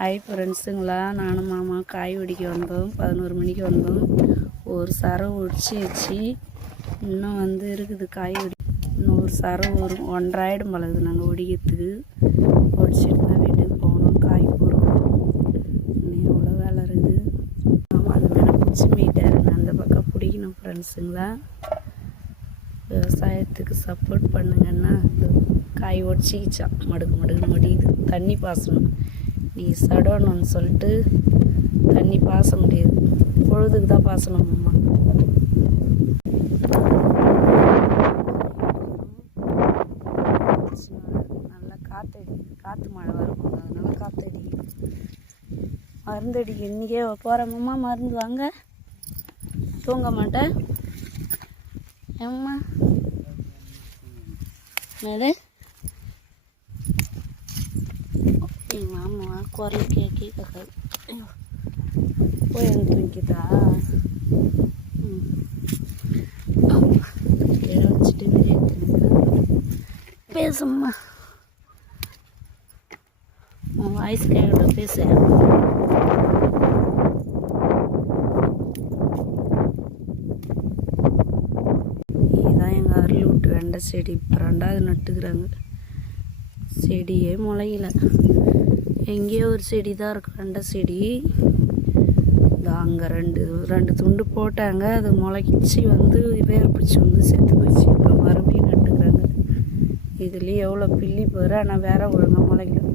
Hi ஃப்ரெண்ட்ஸுங்களா நானும் மாமா காய் ஒடிக்க வந்தோம். பதினோரு மணிக்கு வந்தோம். ஒரு சரம் ஒடிச்சு வச்சு இன்னும் வந்து இருக்குது காய் ஒடி இன்னும் ஒரு சரம் ஒரு ஒன்றாயிடும் பழகுது நாங்கள் ஒடிக்கிறதுக்கு. ஒடிச்சிட்டு தான் வீட்டுக்கு போகணும் காய் போகிறோம் இன்னும் எவ்வளோ வேலை இருக்குது? மாமா அது மேலே பிடிச்சி மீட்டாருங்க அந்த பக்கம் பிடிக்கணும் ஃப்ரெண்ட்ஸுங்களா விவசாயத்துக்கு சப்போர்ட் பண்ணுங்கன்னா காய் ஒடிச்சிக்கிச்சான் மடுக்கு மடுக்கு மடியுது தண்ணி பாசணும் நீ சடணும்னு சொல்லிட்டு தண்ணி பாச முடியாது பொழுதுக்கு தான் பாசணும் அம்மா. நல்லா காற்றடிக்குது காற்று மழை வரும். அதனால காற்றடிக்குது மருந்தடிக்கு இன்றைக்கே போகிறோம்மா மருந்து வாங்க. தூங்க மாட்டேன். ஏம்மா என்னது எங்கள் கேட்கி தூங்கிட்டா ம் கீழே வச்சுட்டு வெளியே பேசும்மா உன் வாய்ஸ் கேட்கல பேசு இதுதான் எங்கள் அருள் விட்டு வெண்டை செடி. இப்போ ரெண்டாவது நட்டுக்கிறாங்க. செடியே முளையில. எங்கேயோ ஒரு செடி தான் இருக்கும் வெண்டை செடி. அங்கே ரெண்டு ரெண்டு துண்டு போட்டாங்க. அது முளைச்சி வந்து வேர் பிடிச்சி வந்து செத்து போச்சு. இப்போ மறுபடியும் நட்டுக்கிறாங்க. இதுலேயும் எவ்வளோ பில்லி போகிற ஆனால் வேற ஒழுங்காக முளைக்கல.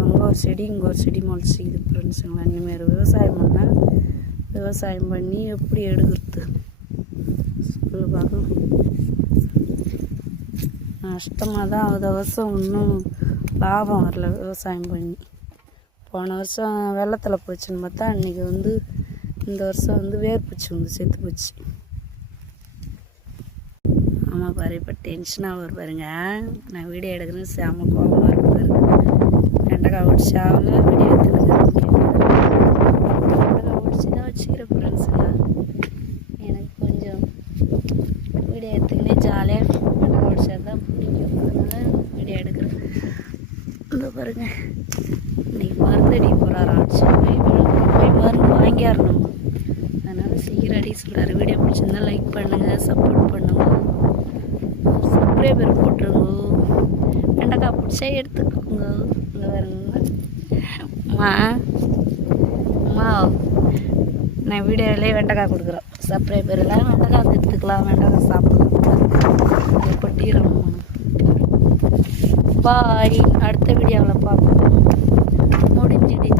அங்கே ஒரு செடி இங்கே ஒரு செடி முளைச்சிக்குது ஃப்ரெண்ட்ஸுங்களா இனிமேல் விவசாயம் பண்ணால் விவசாயம் பண்ணி எப்படி எடுக்கிறது? சொல்லு பார்க்கலாம் நஷ்டமாக தான் ஆகுது. வருஷம் இன்னும் லாபம் வரல விவசாயம் பண்ணி. போன வருஷம் வெள்ளத்தில் போச்சுன்னு பார்த்தா அன்றைக்கி வந்து இந்த வருஷம் வந்து வேர்பூச்சி வந்து செத்து போச்சு. ஆமாம் பாரு இப்போ டென்ஷனாக வரும் பாருங்க. நான் வீடியோ எடுக்கிறேன் சாம கோபமாக இருக்கும் பாருங்க வெண்டைக்காய் ஒடிச்சாவில் வீடியோ எடுத்துருக்கேன் வெண்டைக்காய் ஒடிச்சு தான் வச்சுக்கிறேன் ஃப்ரெண்ட்ஸுலாம் எனக்கு கொஞ்சம் வீடியோ எடுத்துக்கினே ஜாலியாக வெண்டைக்காய் ஒடிச்சா தான் பிடிக்கும் அதனால் வீடியோ எடுக்கிறேன் இந்த பாருங்க. இன்னைக்கு மருந்தடி அடிக்க ஆட்சி போய் போய் மருந்து வாங்கியாரணும். அதனால் சீக்கிரம் அடிக்க சொல்கிறாரு வீடியோ பிடிச்சிருந்தா லைக் பண்ணுங்கள் சப்போர்ட் பண்ணுங்க. சப்ஸ்கிரைபர் போட்டுருங்க. வெண்டைக்காய் பிடிச்சா எடுத்துக்கோங்க. இந்த பாருங்க. அம்மா அம்மா. நான் வீடியோவிலே வெண்டைக்காய் கொடுக்குறோம் சப்ஸ்கிரைபர் எல்லாம் வெண்டைக்காய் வந்து எடுத்துக்கலாம். வெண்டைக்காய் சாப்பிடலாம். ரொம்ப பாய் அடுத்த வீடியோவில் பார்ப்போம். முடிஞ்சிடுச்சு.